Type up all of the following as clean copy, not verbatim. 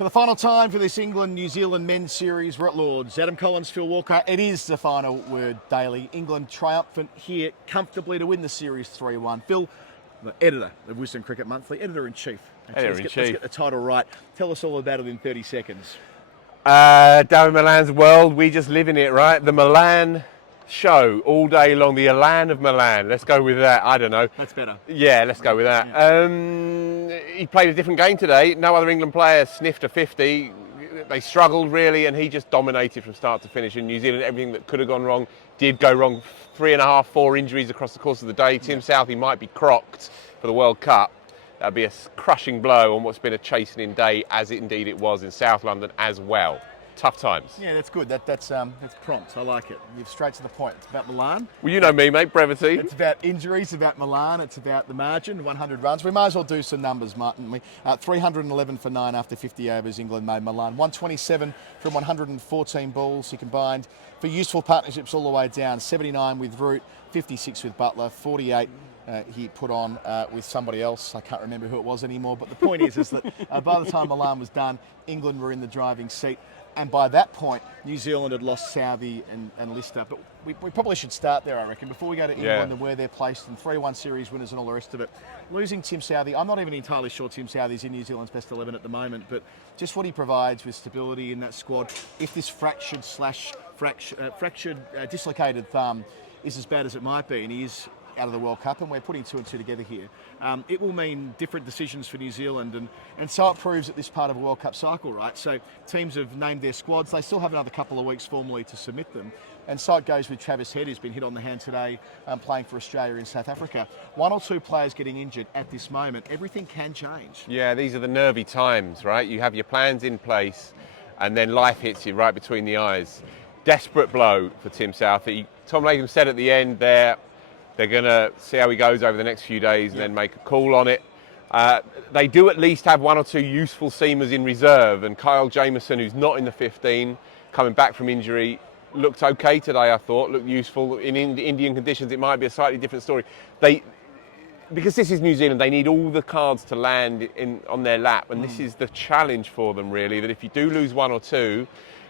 For the final time for this England-New Zealand men's series, we're at Lords. Adam Collins, Phil Walker. It is the final word daily. England triumphant here comfortably to win the series 3-1. Phil, the editor of Wisden Cricket Monthly, editor-in-chief. Let's get the title right. Tell us all about it in 30 seconds. Dawid Malan's world, we just live in it, right? The Malan show all day long, the Elan of Malan. Let's go with that. I don't know. That's better. Yeah, let's go with that. Yeah. He played a different game today. No other England player sniffed a 50. They struggled really, and he just dominated from start to finish. In New Zealand, everything that could have gone wrong did go wrong. 3.5, 4 injuries across the course of the day. Tim Southee might be crocked for the World Cup. That'd be a crushing blow on what's been a chastening day, as indeed it was in South London as well. Tough times. Yeah, that's good. That's prompt. I like it. You're straight to the point. It's about Malan. Well, you know me, mate. Brevity. It's about injuries, about Malan. It's about the margin, 100 runs. We might as well do some numbers, Martin. 311 for 9 after 50 overs. England made Malan. 127 from 114 balls he combined. For useful partnerships all the way down. 79 with Root, 56 with Butler, 48. He put on with somebody else. I can't remember who it was anymore. But the point is that by the time Malan was done, England were in the driving seat. And by that point, New Zealand had lost Southee and Lister. But we probably should start there, I reckon, before we go to England and where they're placed and 3-1 series winners and all the rest of it. Losing Tim Southee, I'm not even entirely sure Tim Southee's in New Zealand's best 11 at the moment, but just what he provides with stability in that squad. If this dislocated thumb is as bad as it might be, and he is out of the World Cup, and we're putting 2 and 2 together here, it will mean different decisions for New Zealand, and so it proves that this part of a World Cup cycle, right? So teams have named their squads. They still have another couple of weeks formally to submit them, and so it goes with Travis Head, who's been hit on the hand today, playing for Australia in South Africa. 1 or 2 players getting injured at this moment. Everything can change. Yeah, these are the nervy times, right? You have your plans in place, and then life hits you right between the eyes. Desperate blow for Tim Southee. Tom Latham said at the end there, they're going to see how he goes over the next few days and then make a call on it. They do at least have 1 or 2 useful seamers in reserve, and Kyle Jamieson, who's not in the 15, coming back from injury, looked okay today, I thought, looked useful. In Indian conditions, it might be a slightly different story. Because this is New Zealand, they need all the cards to land on their lap, and this is the challenge for them, really, that if you do lose 1 or 2,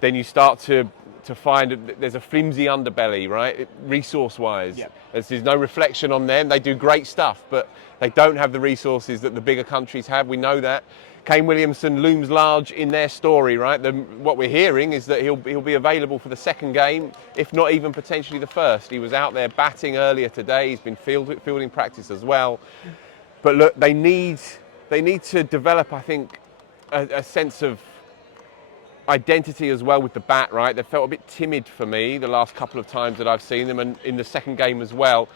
then you start to find there's a flimsy underbelly, right? Resource-wise, there's no reflection on them. They do great stuff, but they don't have the resources that the bigger countries have. We know that. Kane Williamson looms large in their story, right? What we're hearing is that he'll be available for the second game, if not even potentially the first. He was out there batting earlier today. He's been fielding practice as well. But look, they need to develop, I think, a sense of identity as well with the bat, right? They felt a bit timid for me the last couple of times that I've seen them, and in the second game as well.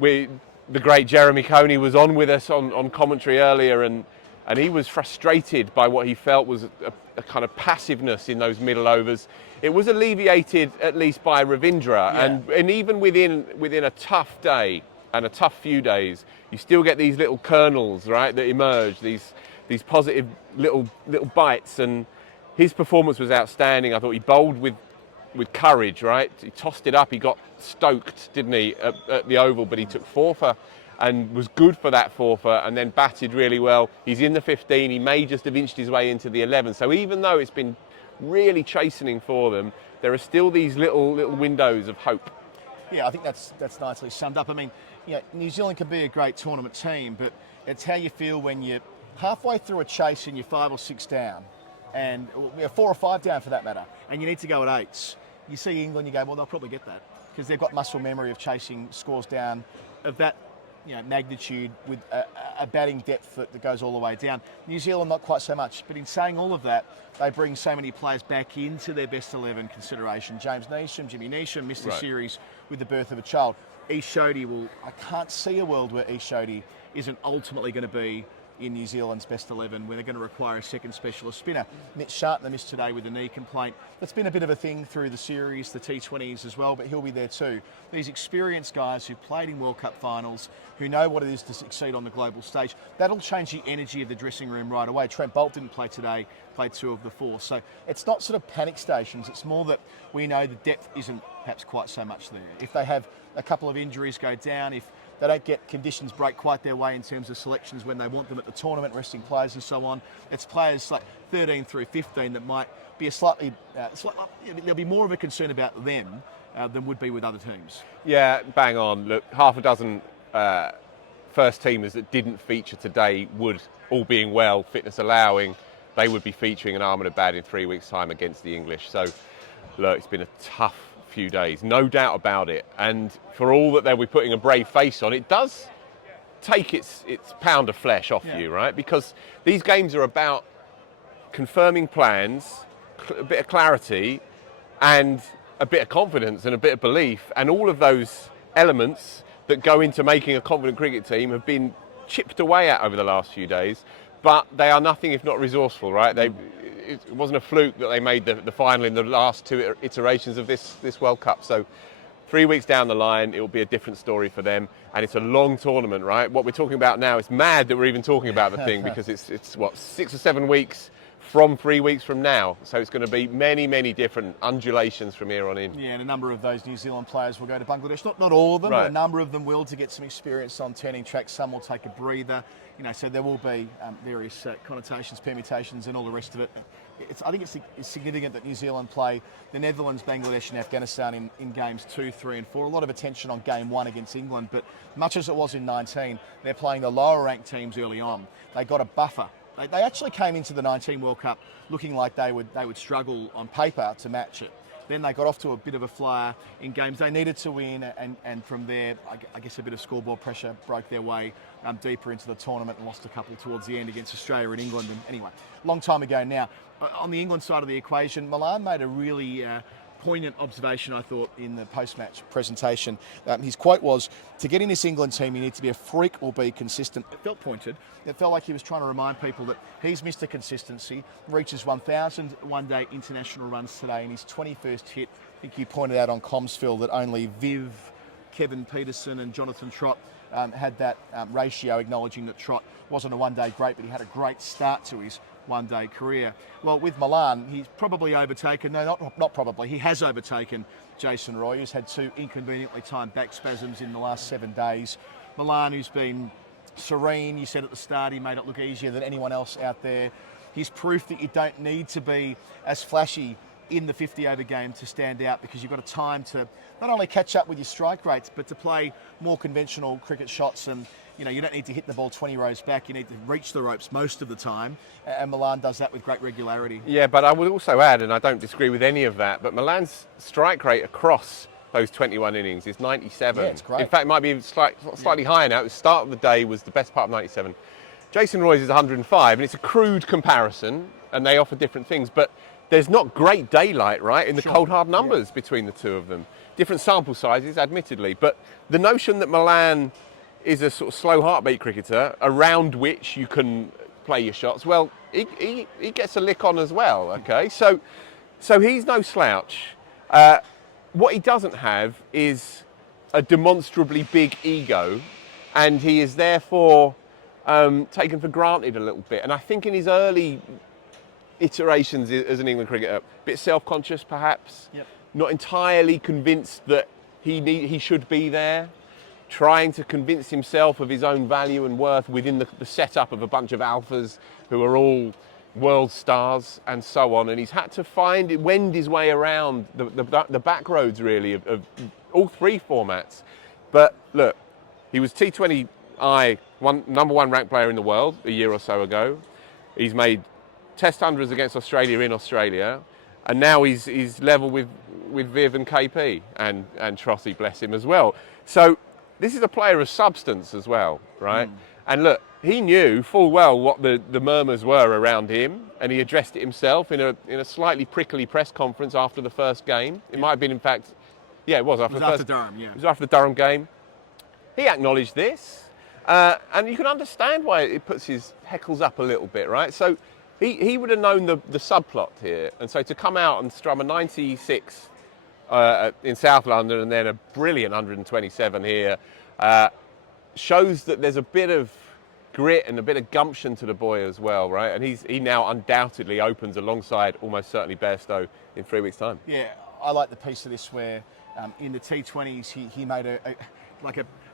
The great Jeremy Coney was on with us on commentary earlier, and he was frustrated by what he felt was a kind of passiveness in those middle overs. It was alleviated at least by Ravindra, and even within a tough day and a tough few days, you still get these little kernels, right, that emerge, these positive little bites, and his performance was outstanding. I thought he bowled with courage, right? He tossed it up. He got stoked, didn't he, at the Oval, but he took 4 for and was good for that 4 for, and then batted really well. He's in the 15. He may just have inched his way into the 11. So even though it's been really chastening for them, there are still these little windows of hope. Yeah, I think that's nicely summed up. I mean, New Zealand can be a great tournament team, but it's how you feel when you're halfway through a chase and you're 5 or 6 down. And 4 or 5 down for that matter, and you need to go at 8s. You see England, you go, well, they'll probably get that because they've got muscle memory of chasing scores down of that magnitude with a batting depth that goes all the way down. New Zealand, not quite so much. But in saying all of that, they bring so many players back into their best 11 consideration. James Neesham, Jimmy Neesham missed the series with the birth of a child. I can't see a world where Ishodi isn't ultimately going to be in New Zealand's best 11 when they're going to require a second specialist spinner. Mitch Shartner missed today with a knee complaint. That's been a bit of a thing through the series, the T20s as well, but he'll be there too. These experienced guys who've played in World Cup finals, who know what it is to succeed on the global stage, that'll change the energy of the dressing room right away. Trent Boult didn't play today, played 2 of the 4. So it's not sort of panic stations, it's more that we know the depth isn't perhaps quite so much there. If they have a couple of injuries go down, if They don't get conditions break quite their way in terms of selections when they want them at the tournament, resting players and so on. It's players like 13 through 15 that might be a there'll be more of a concern about them than would be with other teams. Yeah, bang on. Look, half a dozen first teamers that didn't feature today would, all being well, fitness allowing, they would be featuring an arm and a bad in 3 weeks' time against the English. So, look, it's been a tough few days, no doubt about it. And for all that they'll be putting a brave face on, it does take its pound of flesh off you, right? Because these games are about confirming plans, a bit of clarity, and a bit of confidence and a bit of belief. And all of those elements that go into making a confident cricket team have been chipped away at over the last few days, but they are nothing if not resourceful, right? It wasn't a fluke that they made the final in the last two iterations of this World Cup. So 3 weeks down the line, it will be a different story for them, and it's a long tournament, right? What we're talking about now, it's mad that we're even talking about the thing, because it's what, 6 or 7 weeks from 3 weeks from now. So it's going to be many, many different undulations from here on in. Yeah, and a number of those New Zealand players will go to Bangladesh. Not all of them, right, but a number of them will, to get some experience on turning tracks. Some will take a breather. So there will be various connotations, permutations, and all the rest of it. I think it's significant that New Zealand play the Netherlands, Bangladesh, and Afghanistan in games 2, 3, and 4. A lot of attention on game 1 against England, but much as it was in 19, they're playing the lower-ranked teams early on. They got a buffer. They actually came into the 19 World Cup looking like they would struggle on paper to match it. Then they got off to a bit of a flyer in games they needed to win, and from there, I guess a bit of scoreboard pressure broke their way deeper into the tournament and lost a couple towards the end against Australia and England. And anyway, long time ago now. On the England side of the equation, Malan made a really poignant observation, I thought, in the post-match presentation. His quote was, "To get in this England team, you need to be a freak or be consistent." It felt pointed. It felt like he was trying to remind people that he's Mr. Consistency, reaches 1,000 one-day international runs today in his 21st hit. I think you pointed out on Comsville that only Viv, Kevin Peterson and Jonathan Trott had that ratio, acknowledging that Trott wasn't a one-day great, but he had a great start to his one-day career. Well, with Malan, he's probably overtaken, not probably, he has overtaken Jason Roy, who's had 2 inconveniently timed back spasms in the last 7 days. Malan, who's been serene, you said at the start, he made it look easier than anyone else out there. He's proof that you don't need to be as flashy in the 50-over game to stand out, because you've got a time to not only catch up with your strike rates, but to play more conventional cricket shots. And you don't need to hit the ball 20 rows back, you need to reach the ropes most of the time, and Malan does that with great regularity. Yeah, but I would also add, and I don't disagree with any of that, but Malan's strike rate across those 21 innings is 97. Yeah, it's great. In fact, it might be slightly higher now. At the start of the day was the best part of 97. Jason Roy's is 105, and it's a crude comparison, and they offer different things, but there's not great daylight, right, in the cold hard numbers between the two of them. Different sample sizes, admittedly, but the notion that Malan is a sort of slow heartbeat cricketer around which you can play your shots, well, he gets a lick on as well, okay? So he's no slouch. What he doesn't have is a demonstrably big ego, and he is therefore taken for granted a little bit. And I think in his early iterations as an England cricketer, a bit self-conscious perhaps, not entirely convinced that he should be there, trying to convince himself of his own value and worth within the setup of a bunch of alphas who are all world stars and so on. And he's had to wend his way around the back roads really of all 3 formats. But look, he was T20I number 1 ranked player in the world a year or so ago. He's made Test hundreds against Australia in Australia, and now he's level with Viv and KP and Trotty, bless him, as well. So this is a player of substance as well, right? And look, he knew full well what the murmurs were around him, and he addressed it himself in a slightly prickly press conference after the first game. It might have been, in fact, it was after Durham, It was after the Durham game. He acknowledged this, and you can understand why it puts his heckles up a little bit, right? So he would have known the subplot here, and so to come out and strum a 96 in South London and then a brilliant 127 here shows that there's a bit of grit and a bit of gumption to the boy as well, right? And he now undoubtedly opens alongside almost certainly Bairstow in 3 weeks' time. Yeah, I like the piece of this where in the T20s he made a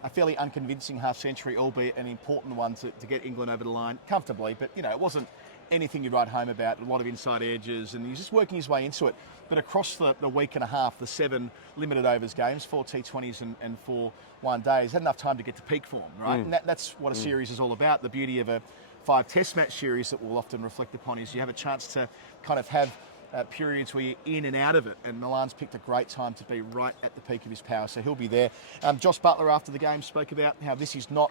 a fairly unconvincing half century, albeit an important one to get England over the line comfortably. But, it wasn't anything you'd write home about, a lot of inside edges, and he's just working his way into it. But across the week and a half, the 7 limited overs games, 4 T20s and 4 one-days, had enough time to get to peak form, right? And that's what a series is all about. The beauty of a 5 test match series that we'll often reflect upon is you have a chance to kind of have periods where you're in and out of it, and Malan's picked a great time to be right at the peak of his power, so he'll be there. Josh Buttler after the game spoke about how this is not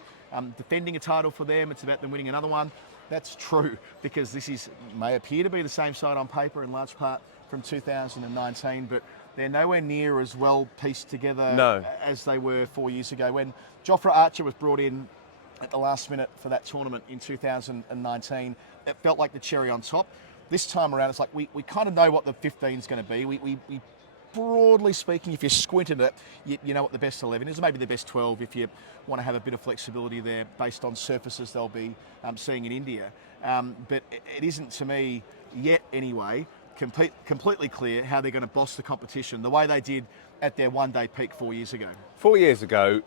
defending a title for them, it's about them winning another one. That's true, because this may appear to be the same side on paper in large part from 2019, but they're nowhere near as well pieced together as they were 4 years ago. When Jofra Archer was brought in at the last minute for that tournament in 2019, it felt like the cherry on top. This time around, it's like we kind of know what the 15 is going to be. We broadly speaking, if you squint at it, you know what the best 11 is, maybe the best 12 if you want to have a bit of flexibility there based on surfaces they'll be seeing in India. But it isn't, to me, yet anyway, completely clear how they're going to boss the competition the way they did at their one-day peak 4 years ago. 4 years ago,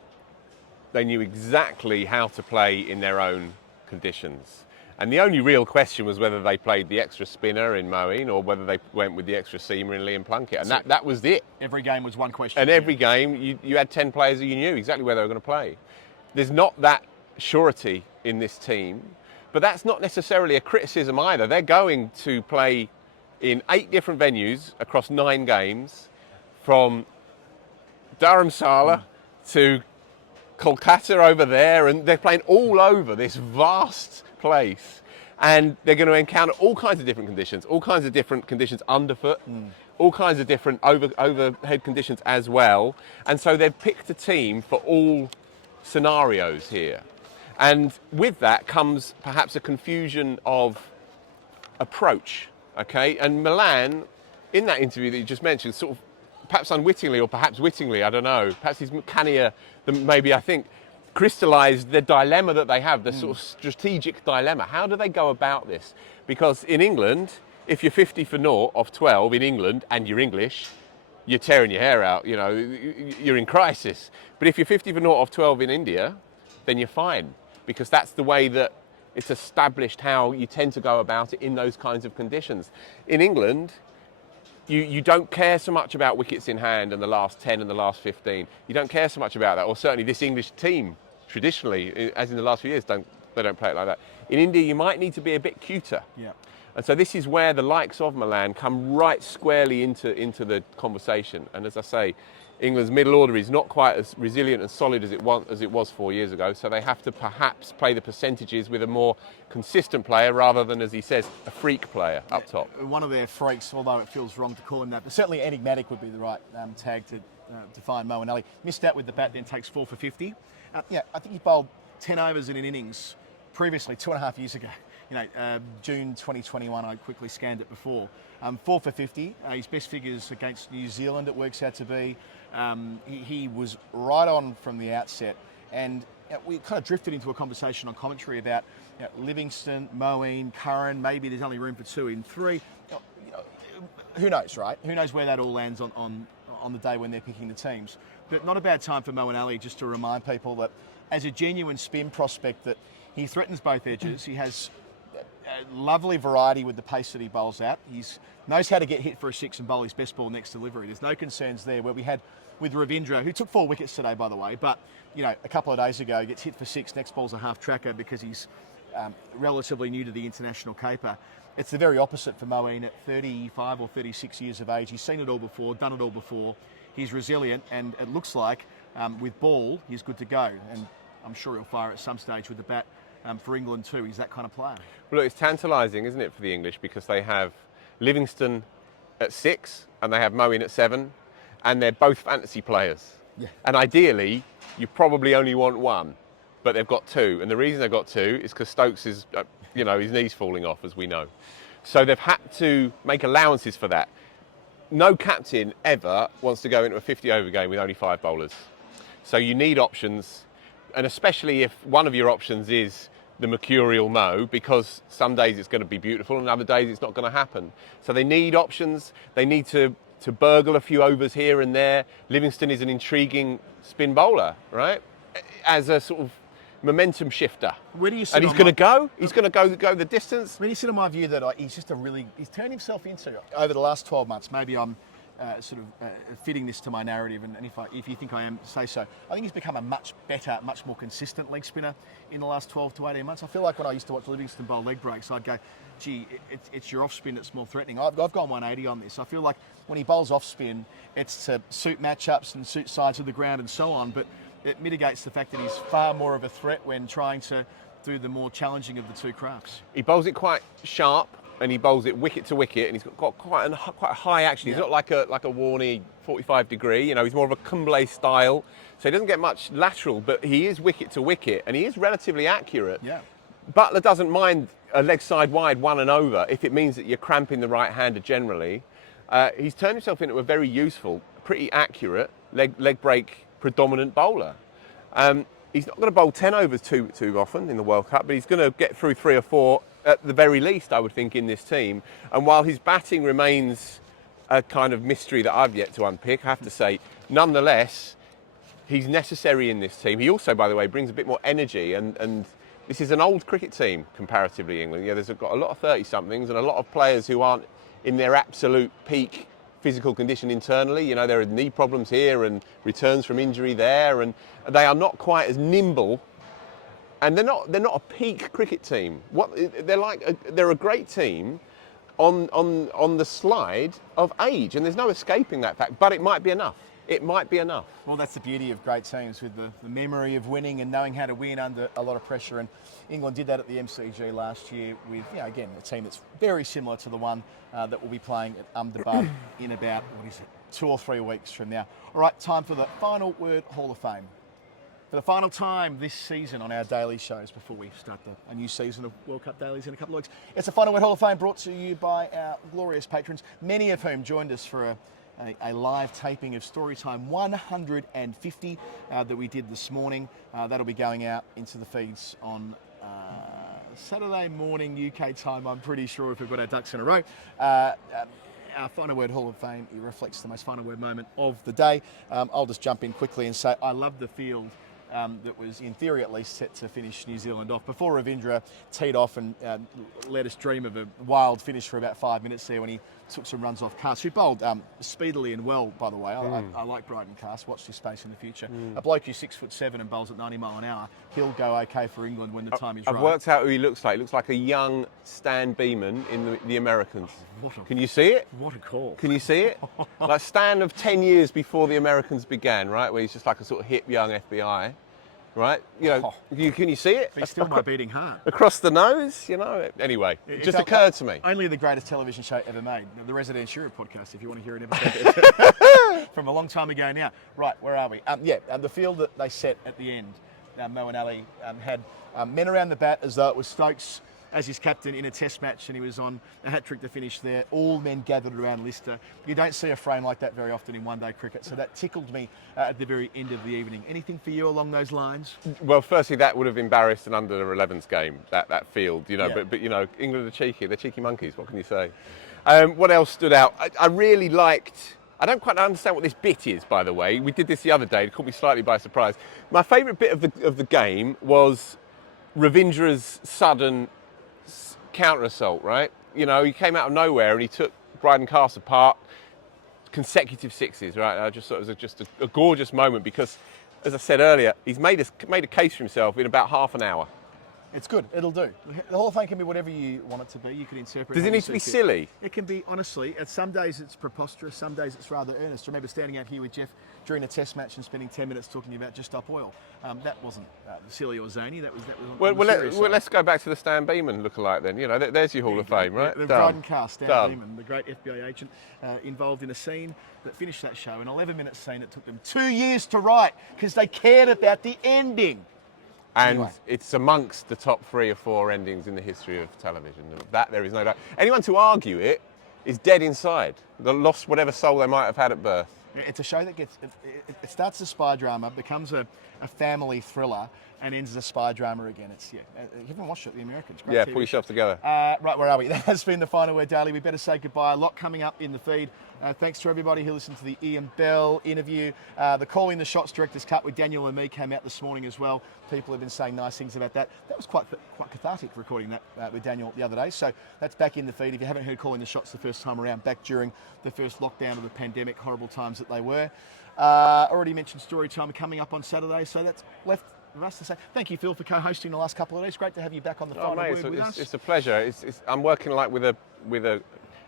they knew exactly how to play in their own conditions. And the only real question was whether they played the extra spinner in Moeen or whether they went with the extra seamer in Liam Plunkett. And that was it. Every game was one question. And every game, you had 10 players who you knew exactly where they were going to play. There's not that surety in this team, but that's not necessarily a criticism either. They're going to play in 8 different venues across 9 games, from Dharamsala to Kolkata over there, and they're playing all over this vast place, and they're going to encounter all kinds of different conditions, all kinds of different conditions underfoot, all kinds of different overhead conditions as well. And so they've picked a team for all scenarios here. And with that comes perhaps a confusion of approach, okay? And Malan, in that interview that you just mentioned, sort of perhaps unwittingly or perhaps wittingly, I don't know, perhaps he's cannier than maybe I think, crystallised the dilemma that they have, the sort of strategic dilemma. How do they go about this? Because in England, if you're 50 for naught off 12 in England and you're English, you're tearing your hair out, you're in crisis. But if you're 50 for naught off 12 in India, then you're fine, because that's the way that it's established how you tend to go about it in those kinds of conditions. In England, you don't care so much about wickets in hand and the last 10 and the last 15. You don't care so much about that, or certainly this English team, traditionally, as in the last few years, they don't play it like that. In India, you might need to be a bit cuter. Yeah. And so this is where the likes of Malan come right squarely into the conversation. And as I say, England's middle order is not quite as resilient and solid as it was 4 years ago, so they have to perhaps play the percentages with a more consistent player rather than, as he says, a freak player up top. One of their freaks, although it feels wrong to call him that, but certainly enigmatic would be the right tag to define Moeen Ali. Missed out with the bat, then takes 4 for 50. I think he bowled 10 overs in an innings previously, 2.5 years ago. June 2021, I quickly scanned it before. 4 for 50, his best figures against New Zealand, it works out to be. He was right on from the outset, and we kind of drifted into a conversation on commentary about Livingston, Moeen, Curran. Maybe there's only room for 2 in 3. Who knows, right? Who knows where that all lands on the day when they're picking the teams. But not a bad time for Moeen Ali, just to remind people that as a genuine spin prospect, that he threatens both edges. He has a lovely variety with the pace that he bowls out. He knows how to get hit for a 6 and bowl his best ball next delivery. There's no concerns there, where we had with Ravindra, who took 4 wickets today, by the way, but a couple of days ago gets hit for 6, next ball's a half tracker because he's relatively new to the international caper. It's the very opposite for Moeen at 35 or 36 years of age. He's seen it all before, done it all before. He's resilient, and it looks like with ball, he's good to go. And I'm sure he'll fire at some stage with the bat for England too. He's that kind of player. Well, look, it's tantalising, isn't it, for the English, because they have Livingston at 6 and they have Moeen at 7, and they're both fantasy players. Yeah. And ideally, you probably only want 1, but they've got 2. And the reason they've got 2 is because Stokes is, his knee's falling off, as we know. So they've had to make allowances for that. No captain ever wants to go into a 50-over game with only 5 bowlers. So you need options, and especially if one of your options is the mercurial Mo, because some days it's going to be beautiful and other days it's not going to happen. So they need options. They need to burgle a few overs here and there. Livingston is an intriguing spin bowler, right? as a sort of momentum shifter. Where do you sit And he's on going to go. He's going to go the distance. Where do you sit on my view that he's turned himself into, over the last 12 months, maybe I'm fitting this to my narrative, and if you think I am, say so. I think he's become a much better, much more consistent leg spinner in the last 12 to 18 months. I feel like when I used to watch Livingston bowl leg breaks, I'd go, gee, it's your off spin that's more threatening. I've gone 180 on this. I feel like when he bowls off spin, it's to suit matchups and suit sides of the ground and so on, but it mitigates the fact that he's far more of a threat when trying to do the more challenging of the two crafts. He bowls it quite sharp, and he bowls it wicket to wicket, and he's got quite a high action. He's not like a Warney 45 degree. You know, he's more of a Kumble style, so he doesn't get much lateral, but he is wicket to wicket, and he is relatively accurate. Yeah. Butler doesn't mind a leg side wide 1 and over if it means that you're cramping the right hander generally. He's turned himself into a very useful, pretty accurate leg break predominant bowler. He's not going to bowl 10 overs too often in the World Cup, but he's going to get through 3 or 4 at the very least, I would think, in this team. And while his batting remains a kind of mystery that I've yet to unpick, I have to say, nonetheless, he's necessary in this team. He also, by the way, brings a bit more energy, and this is an old cricket team comparatively, England. Yeah, there's got a lot of 30-somethings and a lot of players who aren't in their absolute peak physical condition internally. You know, there are knee problems here and returns from injury there, and they are not quite as nimble. And they're not a peak cricket team. They're a great team on the slide of age, and there's no escaping that fact. But it might be enough. It might be enough. Well, that's the beauty of great teams, with the memory of winning and knowing how to win under a lot of pressure. And England did that at the MCG last year with, again, a team that's very similar to the one that will be playing at Ahmedabad in about, 2 or 3 weeks from now. All right, time for the Final Word Hall of Fame. For the final time this season on our daily shows before we start a new season of World Cup dailies in a couple of weeks. It's the Final Word Hall of Fame brought to you by our glorious patrons, many of whom joined us for a live taping of Storytime 150 that we did this morning. That'll be going out into the feeds on Saturday morning UK time, I'm pretty sure, if we've got our ducks in a row. Our Final Word Hall of Fame, it reflects the most final word moment of the day. I'll just jump in quickly and say I love the field that was, in theory at least, set to finish New Zealand off before Ravindra teed off and let us dream of a wild finish for about 5 minutes there when he took some runs off Cast, who bowled speedily and well, by the way. I like Bryden Cast. Watch this space in the future. A bloke who's 6'7" and bowls at 90 mile an hour, he'll go okay for England when the time is right. I've worked out who he looks like. He looks like a young Stan Beeman in the Americans. Can you see it? What a call. Can you see it? Like Stan of 10 years before the Americans began, right? Where he's just like a sort of hip young FBI. Right, can you see it? He's still my beating heart. Across the nose, Anyway, it just occurred to me. Only the greatest television show ever made, the Resident Shura podcast, if you want to hear an episode from a long time ago now. Right, where are we? The field that they set at the end, Moeen Ali had men around the bat as though it was Stokes as his captain in a test match, and he was on a hat-trick to finish there. All men gathered around Lister. You don't see a frame like that very often in one-day cricket, so that tickled me at the very end of the evening. Anything for you along those lines? Well, firstly, that would have embarrassed an under-11s game, that field, but England are cheeky. They're cheeky monkeys, what can you say? What else stood out? I really liked... I don't quite understand what this bit is, by the way. We did this the other day. It caught me slightly by surprise. My favourite bit of the game was Ravindra's sudden counter-assault, right? He came out of nowhere and he took Bryden Cast apart, consecutive sixes, right? I just thought it was just a gorgeous moment because, as I said earlier, he's made a case for himself in about half an hour. It's good. It'll do. The Hall of Fame can be whatever you want it to be. You can interpret it. Does it need to be silly? It can be, honestly, some days it's preposterous, some days it's rather earnest. I remember standing out here with Jeff during a test match and spending 10 minutes talking about Just Stop Oil. That wasn't silly or zany. That was let's go back to the Stan Beeman lookalike then. There's your Hall of Fame, right? The Bryden Cast, Stan Beeman, the great FBI agent, involved in a scene that finished that show, an 11-minute scene that took them 2 years to write because they cared about the ending. And anyway, it's amongst the top 3 or 4 endings in the history of television. That there is no doubt. Anyone to argue it is dead inside. They lost whatever soul they might have had at birth. It's a show that it starts as spy drama, becomes a family thriller, and ends as a spy drama again. It's you haven't watched it, The Americans. Great Yeah, TV pull yourself together. Right, where are we? That has been the Final Word Daily. We better say goodbye. A lot coming up in the feed. Thanks to everybody who listened to the Ian Bell interview. The Calling the Shots Director's Cut with Daniel and me came out this morning as well. People have been saying nice things about that. That was quite cathartic, recording that with Daniel the other day. So that's back in the feed. If you haven't heard Calling the Shots the first time around, back during the first lockdown of the pandemic, horrible times that they were. Already mentioned Story Time coming up on Saturday. So that's left of us to say thank you, Phil, for co-hosting the last couple of days. Great to have you back on the Final Word with us. It's a pleasure. I'm working like with a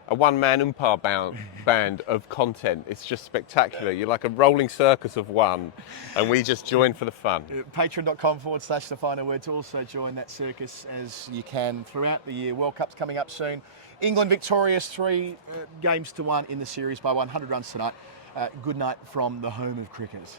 one-man umpire band of content. It's just spectacular. You're like a rolling circus of one, and we just join for the fun. Patreon.com/The Final Word to also join that circus as you can throughout the year. World Cup's coming up soon. England victorious 3 games to 1 in the series by 100 runs tonight. Good night from the home of cricket.